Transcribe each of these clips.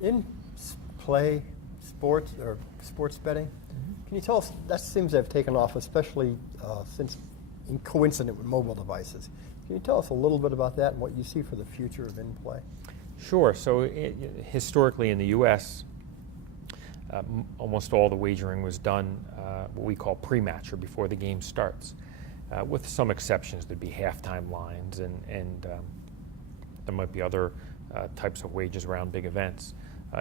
in play sports or sports betting, can you tell us, that seems to have taken off, especially since coincident with mobile devices. Can you tell us a little bit about that and what you see for the future of in-play? Sure. So historically in the U.S., almost all the wagering was done what we call pre-match, or before the game starts, with some exceptions. There'd be halftime lines, and there might be other types of wagers around big events.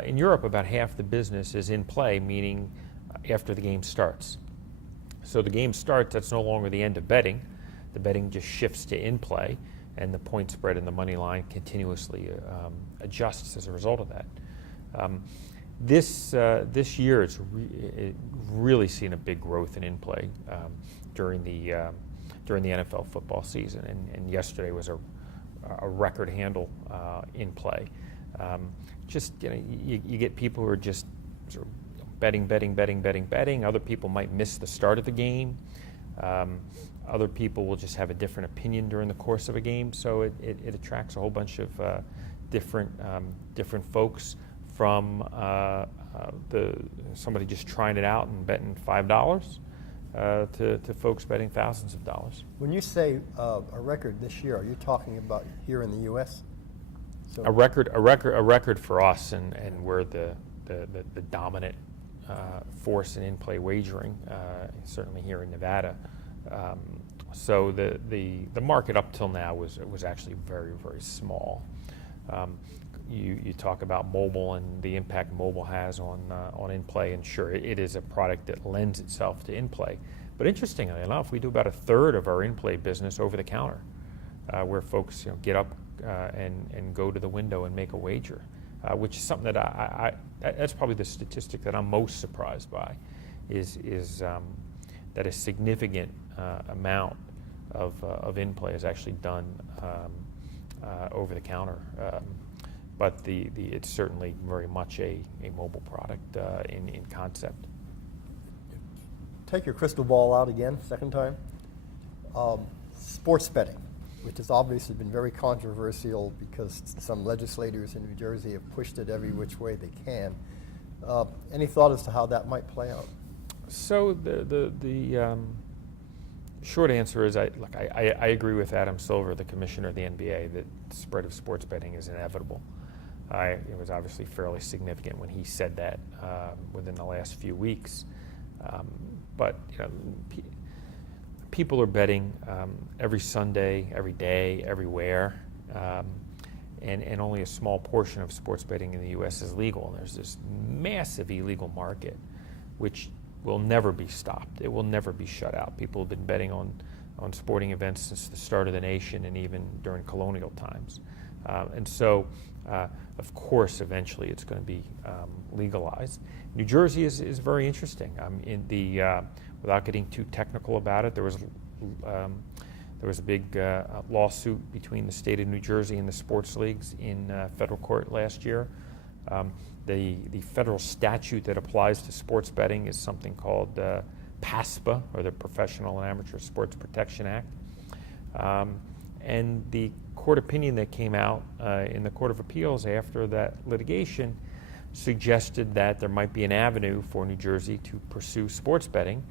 In Europe, about half the business is in play, meaning after the game starts. So the game starts, that's no longer the end of betting. The betting just shifts to in play, and the point spread and the money line continuously adjusts as a result of that. This year, it's really seen a big growth in play during the NFL football season, and yesterday was a record handle in play. You get people who are just sort of betting. Other people might miss the start of the game. Other people will just have a different opinion during the course of a game. So it attracts a whole bunch of different folks, from somebody just trying it out and betting $5 to folks betting thousands of dollars. When you say a record this year, are you talking about here in the U.S.? So a record for us, and we're the dominant force in in-play wagering, certainly here in Nevada. So the market up till now was actually very, very small. You talk about mobile and the impact mobile has on in-play, and sure, it is a product that lends itself to in-play. But interestingly enough, we do about a third of our in-play business over the counter, where folks get up and go to the window and make a wager, which is something that that's probably the statistic that I'm most surprised by, is that a significant amount of in-play is actually done over the counter. But it's certainly very much a mobile product in concept. Take your crystal ball out again, second time. Sports betting, which has obviously been very controversial because some legislators in New Jersey have pushed it every which way they can. Any thought as to how that might play out? So the short answer is I agree with Adam Silver, the commissioner of the NBA, that the spread of sports betting is inevitable. It was obviously fairly significant when he said that within the last few weeks. But people are betting every Sunday, every day, everywhere, and only a small portion of sports betting in the U.S. is legal. And there's this massive illegal market, which will never be stopped. It will never be shut out. People have been betting on sporting events since the start of the nation, and even during colonial times. And so, of course, eventually it's going to be legalized. New Jersey is very interesting. Without getting too technical about it, there was a big lawsuit between the state of New Jersey and the sports leagues in federal court last year. The federal statute that applies to sports betting is something called PASPA, or the Professional and Amateur Sports Protection Act. And the court opinion that came out in the Court of Appeals after that litigation suggested that there might be an avenue for New Jersey to pursue sports betting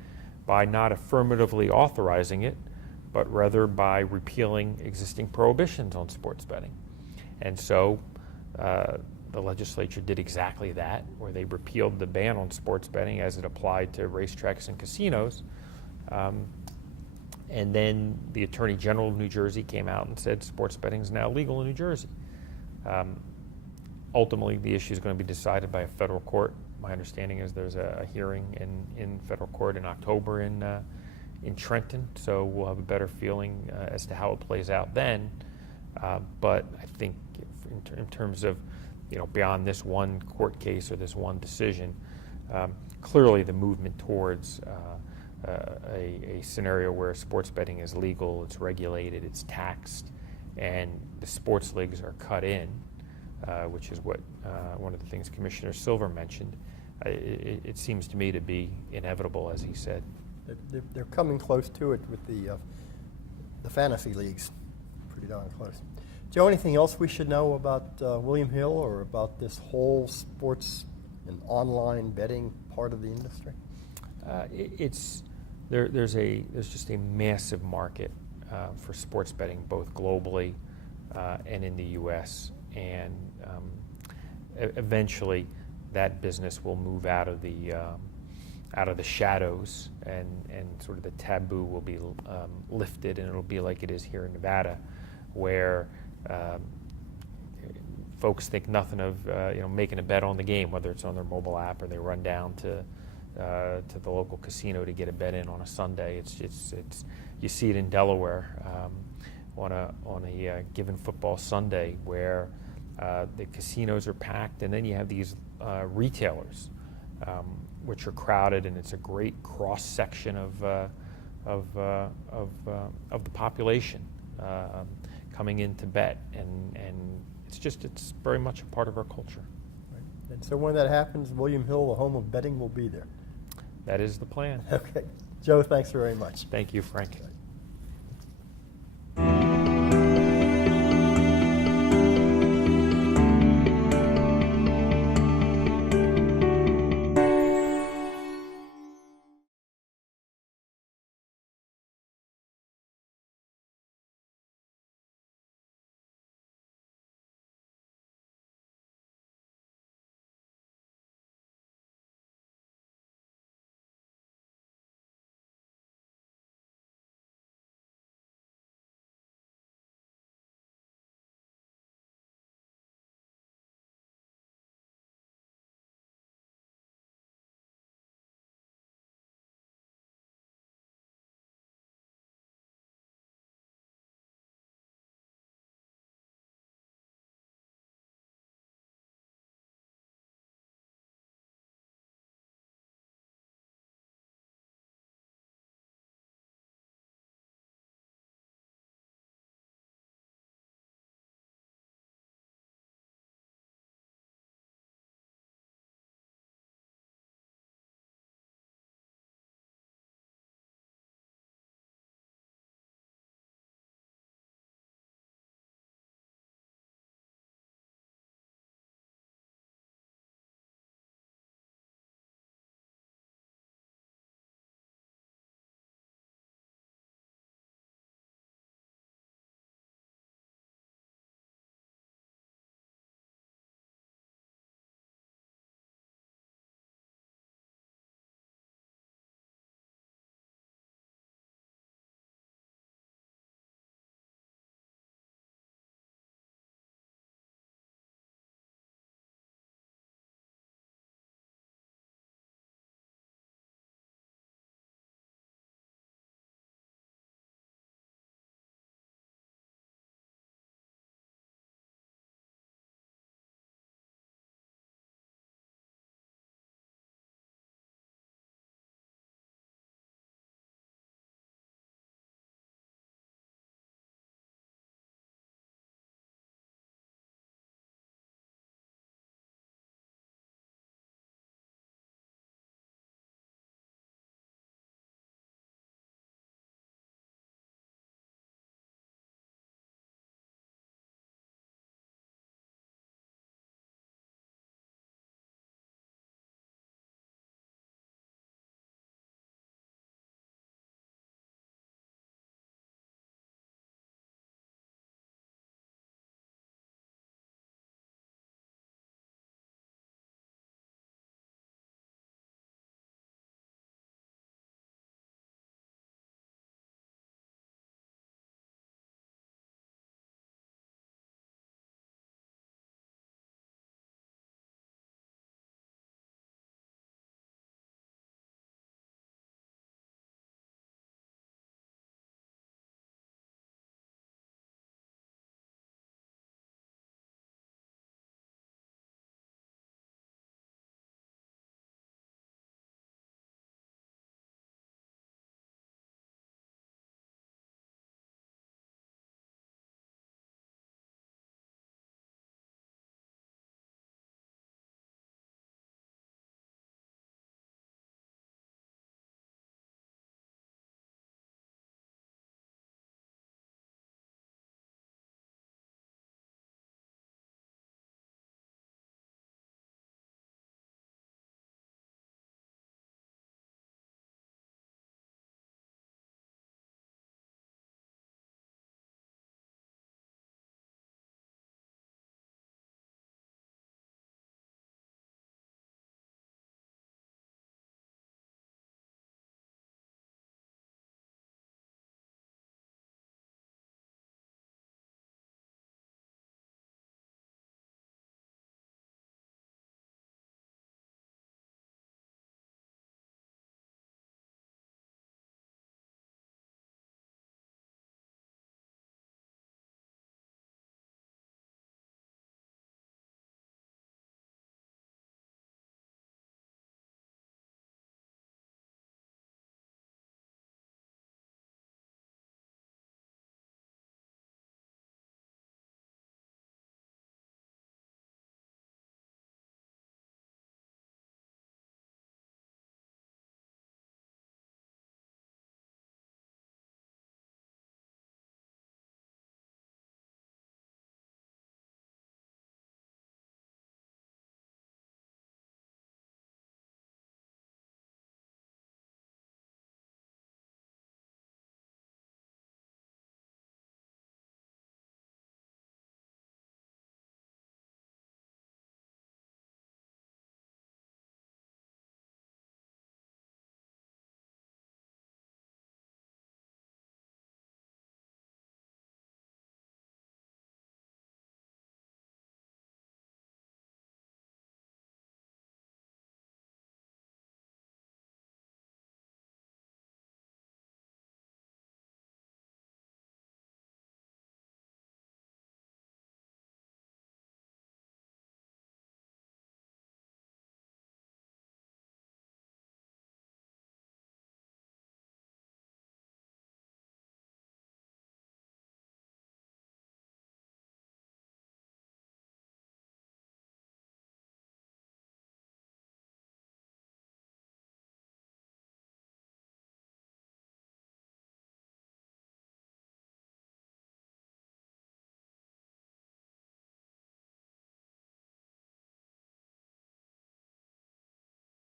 by not affirmatively authorizing it, but rather by repealing existing prohibitions on sports betting. And so the legislature did exactly that, where they repealed the ban on sports betting as it applied to racetracks and casinos. And then the Attorney General of New Jersey came out and said sports betting is now legal in New Jersey. Ultimately, the issue is going to be decided by a federal court. My understanding is there's a hearing in federal court in October in Trenton, so we'll have a better feeling as to how it plays out then. But I think in terms of beyond this one court case or this one decision, clearly the movement towards a scenario where sports betting is legal, it's regulated, it's taxed, and the sports leagues are cut in, which is what one of the things Commissioner Silver mentioned. It seems to me to be inevitable, as he said. They're coming close to it with the fantasy leagues, pretty darn close. Joe, anything else we should know about William Hill or about this whole sports and online betting part of the industry? There's just a massive market for sports betting, both globally and in the U.S. And eventually, that business will move out of the shadows, and sort of the taboo will be lifted, and it'll be like it is here in Nevada, where folks think nothing of making a bet on the game, whether it's on their mobile app or they run down to the local casino to get a bet in on a Sunday. It's you see it in Delaware on a given football Sunday, where the casinos are packed, and then you have these retailers which are crowded, and it's a great cross section of the population coming in to bet, and it's very much a part of our culture. Right. And so when that happens, William Hill, the home of betting, will be there. That is the plan. Okay. Joe, thanks very much. Thank you, Frank.